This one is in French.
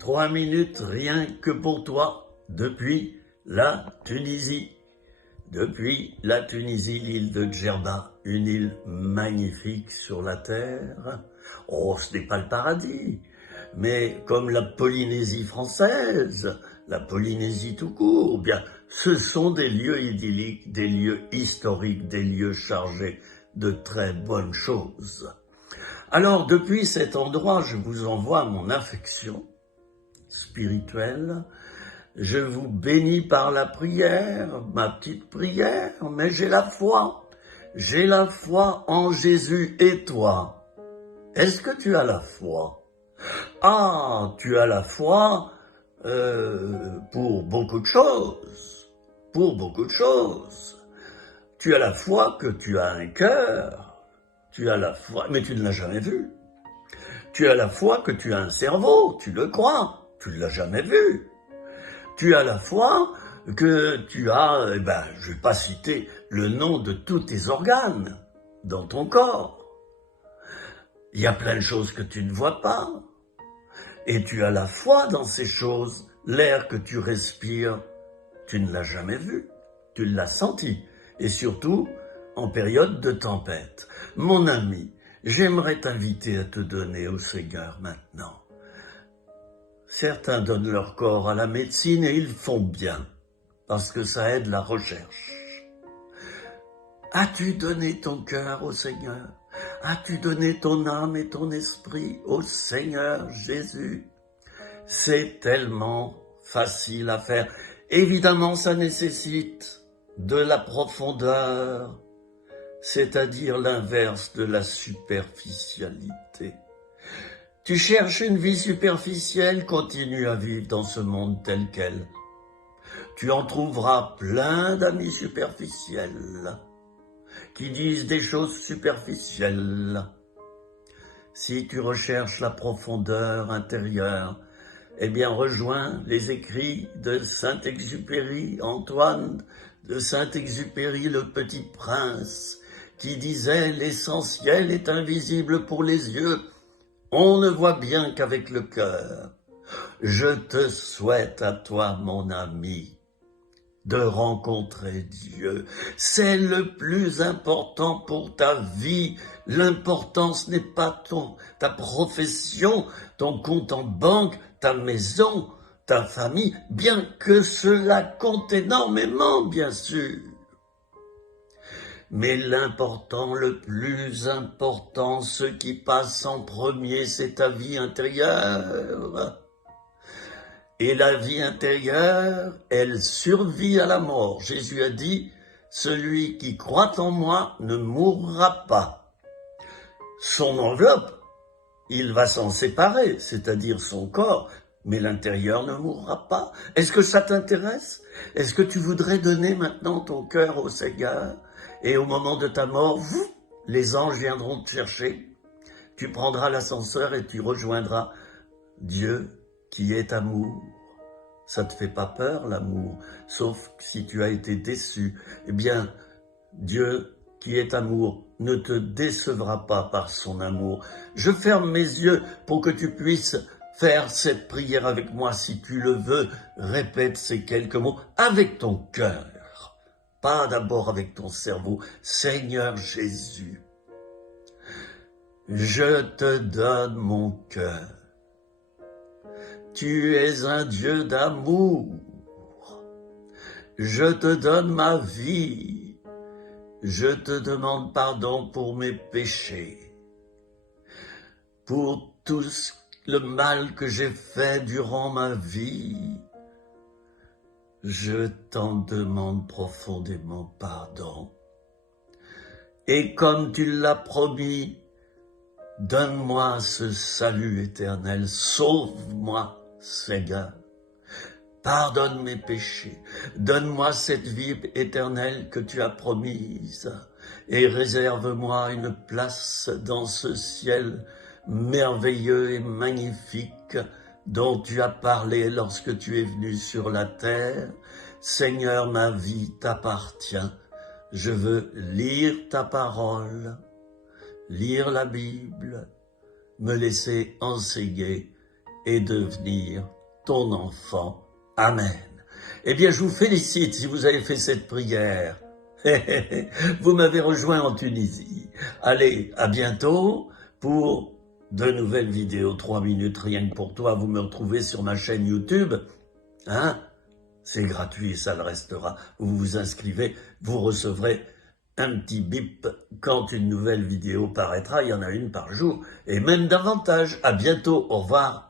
3 minutes rien que pour toi, depuis la Tunisie. Depuis la Tunisie, l'île de Djerba, une île magnifique sur la terre. Oh, ce n'est pas le paradis, mais comme la Polynésie française, la Polynésie tout court, bien, ce sont des lieux idylliques, des lieux historiques, des lieux chargés de très bonnes choses. Alors, depuis cet endroit, je vous envoie mon affection spirituelle. Je vous bénis par la prière, ma petite prière, mais j'ai la foi. J'ai la foi en Jésus et toi. Est-ce que tu as la foi? Ah, tu as la foi pour beaucoup de choses. Pour beaucoup de choses. Tu as la foi que tu as un cœur. Tu as la foi, mais tu ne l'as jamais vu. Tu as la foi que tu as un cerveau, tu le crois, tu ne l'as jamais vu. Tu as la foi que tu as, je ne vais pas citer le nom de tous tes organes dans ton corps. Il y a plein de choses que tu ne vois pas. Et tu as la foi dans ces choses. L'air que tu respires, tu ne l'as jamais vu. Tu l'as senti. Et surtout, en période de tempête. Mon ami, j'aimerais t'inviter à te donner au Seigneur maintenant. Certains donnent leur corps à la médecine et ils font bien, parce que ça aide la recherche. As-tu donné ton cœur au Seigneur? As-tu donné ton âme et ton esprit au Seigneur Jésus? C'est tellement facile à faire. Évidemment, ça nécessite de la profondeur, c'est-à-dire l'inverse de la superficialité. Tu cherches une vie superficielle, continue à vivre dans ce monde tel quel. Tu en trouveras plein d'amis superficiels qui disent des choses superficielles. Si tu recherches la profondeur intérieure, eh bien rejoins les écrits de Saint-Exupéry, Antoine de Saint-Exupéry, le petit prince, qui disait « L'essentiel est invisible pour les yeux, on ne voit bien qu'avec le cœur. » Je te souhaite à toi, mon ami, de rencontrer Dieu. C'est le plus important pour ta vie. L'important, ce n'est pas ta profession, ton compte en banque, ta maison, ta famille, bien que cela compte énormément, bien sûr. Mais l'important, le plus important, ce qui passe en premier, c'est ta vie intérieure. Et la vie intérieure, elle survit à la mort. Jésus a dit, celui qui croit en moi ne mourra pas. Son enveloppe, il va s'en séparer, c'est-à-dire son corps, mais l'intérieur ne mourra pas. Est-ce que ça t'intéresse? Est-ce que tu voudrais donner maintenant ton cœur au Seigneur? Et au moment de ta mort, les anges viendront te chercher. Tu prendras l'ascenseur et tu rejoindras Dieu qui est amour. Ça te fait pas peur, l'amour, sauf si tu as été déçu. Eh bien, Dieu qui est amour ne te décevra pas par son amour. Je ferme mes yeux pour que tu puisses faire cette prière avec moi. Si tu le veux, répète ces quelques mots avec ton cœur, pas d'abord avec ton cerveau. Seigneur Jésus, je te donne mon cœur. Tu es un Dieu d'amour. Je te donne ma vie. Je te demande pardon pour mes péchés, pour tout le mal que j'ai fait durant ma vie. Je t'en demande profondément pardon. Et comme tu l'as promis, donne-moi ce salut éternel. Sauve-moi, Seigneur. Pardonne mes péchés. Donne-moi cette vie éternelle que tu as promise. Et réserve-moi une place dans ce ciel merveilleux et magnifique dont tu as parlé lorsque tu es venu sur la terre. Seigneur, ma vie t'appartient. Je veux lire ta parole, lire la Bible, me laisser enseigner et devenir ton enfant. Amen. Eh bien, je vous félicite si vous avez fait cette prière. Vous m'avez rejoint en Tunisie. Allez, à bientôt pour de nouvelles vidéos. 3 minutes rien que pour toi. Vous me retrouvez sur ma chaîne YouTube. Hein? C'est gratuit et ça le restera. Vous vous inscrivez, vous recevrez un petit bip quand une nouvelle vidéo paraîtra. Il y en a une par jour et même davantage. À bientôt. Au revoir.